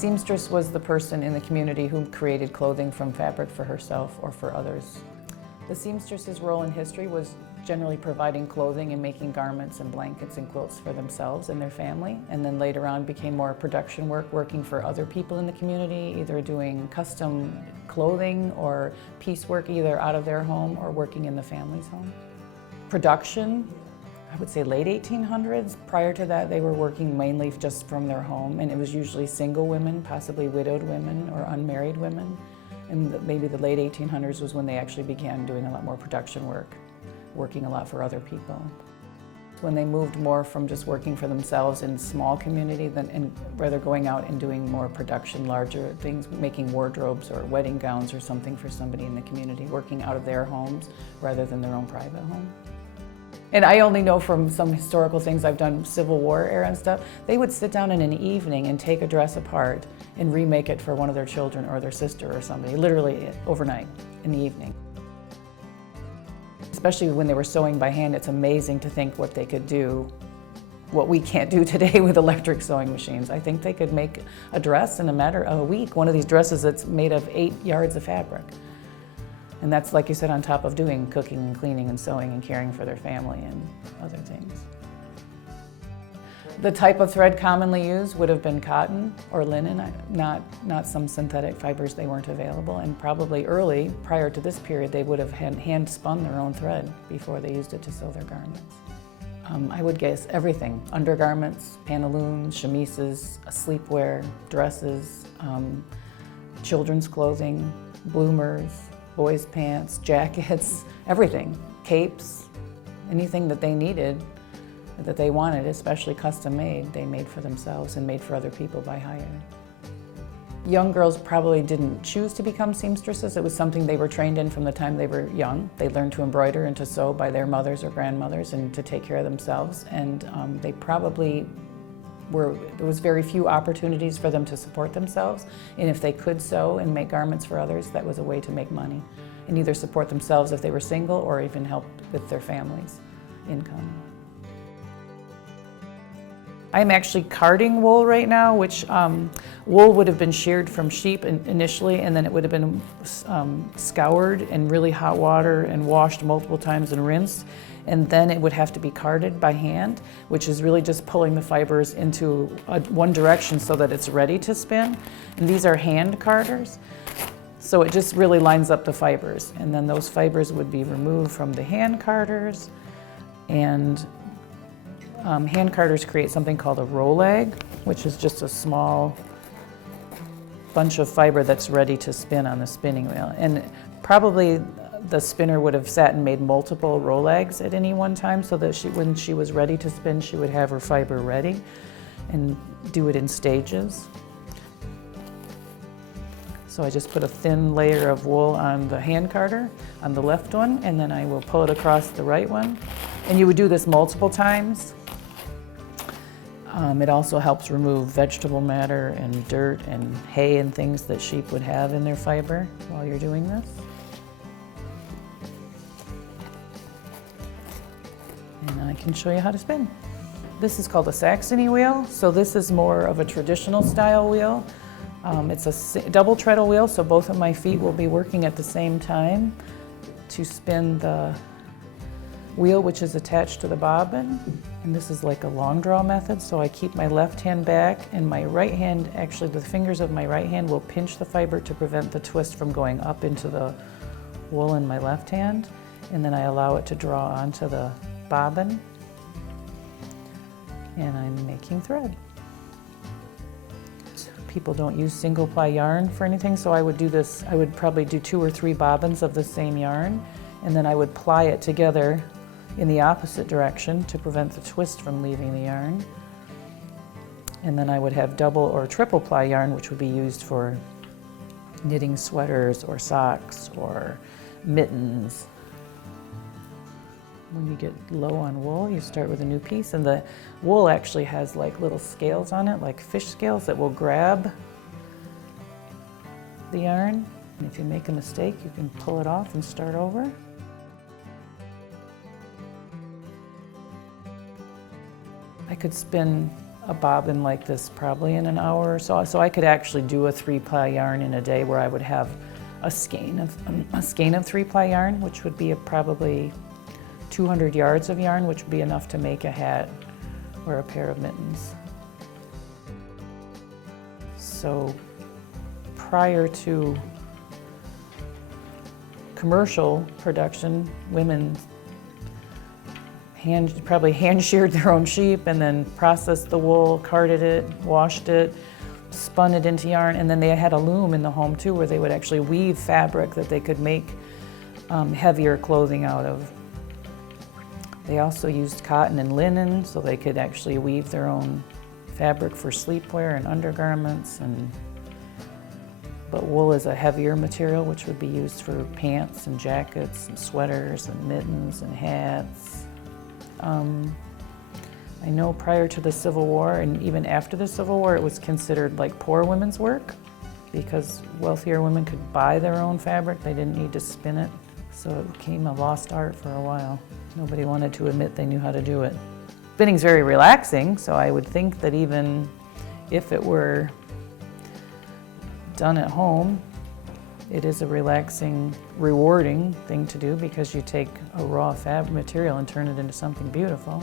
seamstress was the person in the community who created clothing from fabric for herself or for others. The seamstress's role in history was generally providing clothing and making garments and blankets and quilts for themselves and their family, and then later on became more production work, working for other people in the community, either doing custom clothing or piecework either out of their home or working in the family's home. Production, I would say late 1800s. Prior to that, they were working mainly just from their home, and it was usually single women, possibly widowed women or unmarried women. And maybe the late 1800s was when they actually began doing a lot more production work, working a lot for other people. When they moved more from just working for themselves in small community and rather going out and doing more production, larger things, making wardrobes or wedding gowns or something for somebody in the community, working out of their homes rather than their own private home. And I only know from some historical things I've done, Civil War era and stuff, they would sit down in an evening and take a dress apart and remake it for one of their children or their sister or somebody, literally overnight in the evening. Especially when they were sewing by hand, it's amazing to think what they could do, what we can't do today with electric sewing machines. I think they could make a dress in a matter of a week, one of these dresses that's made of 8 yards of fabric. And that's, like you said, on top of doing cooking and cleaning and sewing and caring for their family and other things. The type of thread commonly used would have been cotton or linen, not some synthetic fibers. They weren't available. And probably early, prior to this period, they would have hand spun their own thread before they used it to sew their garments. I would guess everything: undergarments, pantaloons, chemises, sleepwear, dresses, children's clothing, bloomers, boys' pants, jackets, everything, capes, anything that they needed, that they wanted, especially custom made, they made for themselves and made for other people by hire. Young girls probably didn't choose to become seamstresses. It was something they were trained in from the time they were young. They learned to embroider and to sew by their mothers or grandmothers and to take care of themselves. And they probably there was very few opportunities for them to support themselves, and if they could sew and make garments for others, that was a way to make money and either support themselves if they were single or even help with their family's income. I'm actually carding wool right now, which wool would have been sheared from sheep initially, and then it would have been scoured in really hot water and washed multiple times and rinsed. And then it would have to be carded by hand, which is really just pulling the fibers into one direction so that it's ready to spin. And these are hand carders. So it just really lines up the fibers. And then those fibers would be removed from the hand carders. And hand carders create something called a rolag, which is just a small bunch of fiber that's ready to spin on the spinning wheel. And probably the spinner would have sat and made multiple rolags at any one time so that when she was ready to spin, she would have her fiber ready and do it in stages. So I just put a thin layer of wool on the hand carder, on the left one, and then I will pull it across the right one. And you would do this multiple times. It also helps remove vegetable matter and dirt and hay and things that sheep would have in their fiber while you're doing this. And I can show you how to spin. This is called a Saxony wheel. So this is more of a traditional style wheel. It's a double treadle wheel, so both of my feet will be working at the same time to spin the wheel, which is attached to the bobbin. And this is like a long draw method, so I keep my left hand back and my right hand, actually the fingers of my right hand will pinch the fiber to prevent the twist from going up into the wool in my left hand. And then I allow it to draw onto the bobbin. And I'm making thread. People don't use single ply yarn for anything, so I would do this, I would probably do 2 or 3 bobbins of the same yarn, and then I would ply it together in the opposite direction to prevent the twist from leaving the yarn. And then I would have double or triple ply yarn, which would be used for knitting sweaters or socks or mittens. When you get low on wool, you start with a new piece, and the wool actually has like little scales on it, like fish scales that will grab the yarn. And if you make a mistake, you can pull it off and start over. I could spin a bobbin like this probably in an hour or so. So I could actually do a 3-ply yarn in a day where I would have a skein of 3-ply yarn, which would be probably 200 yards of yarn, which would be enough to make a hat or a pair of mittens. So prior to commercial production, women probably hand sheared their own sheep and then processed the wool, carded it, washed it, spun it into yarn, and then they had a loom in the home too where they would actually weave fabric that they could make heavier clothing out of. They also used cotton and linen so they could actually weave their own fabric for sleepwear and undergarments. But wool is a heavier material which would be used for pants and jackets and sweaters and mittens and hats. I know prior to the Civil War and even after the Civil War it was considered like poor women's work because wealthier women could buy their own fabric, they didn't need to spin it. So it became a lost art for a while. Nobody wanted to admit they knew how to do it. Spinning's very relaxing, so I would think that even if it were done at home, it is a relaxing, rewarding thing to do because you take a raw fabric material and turn it into something beautiful.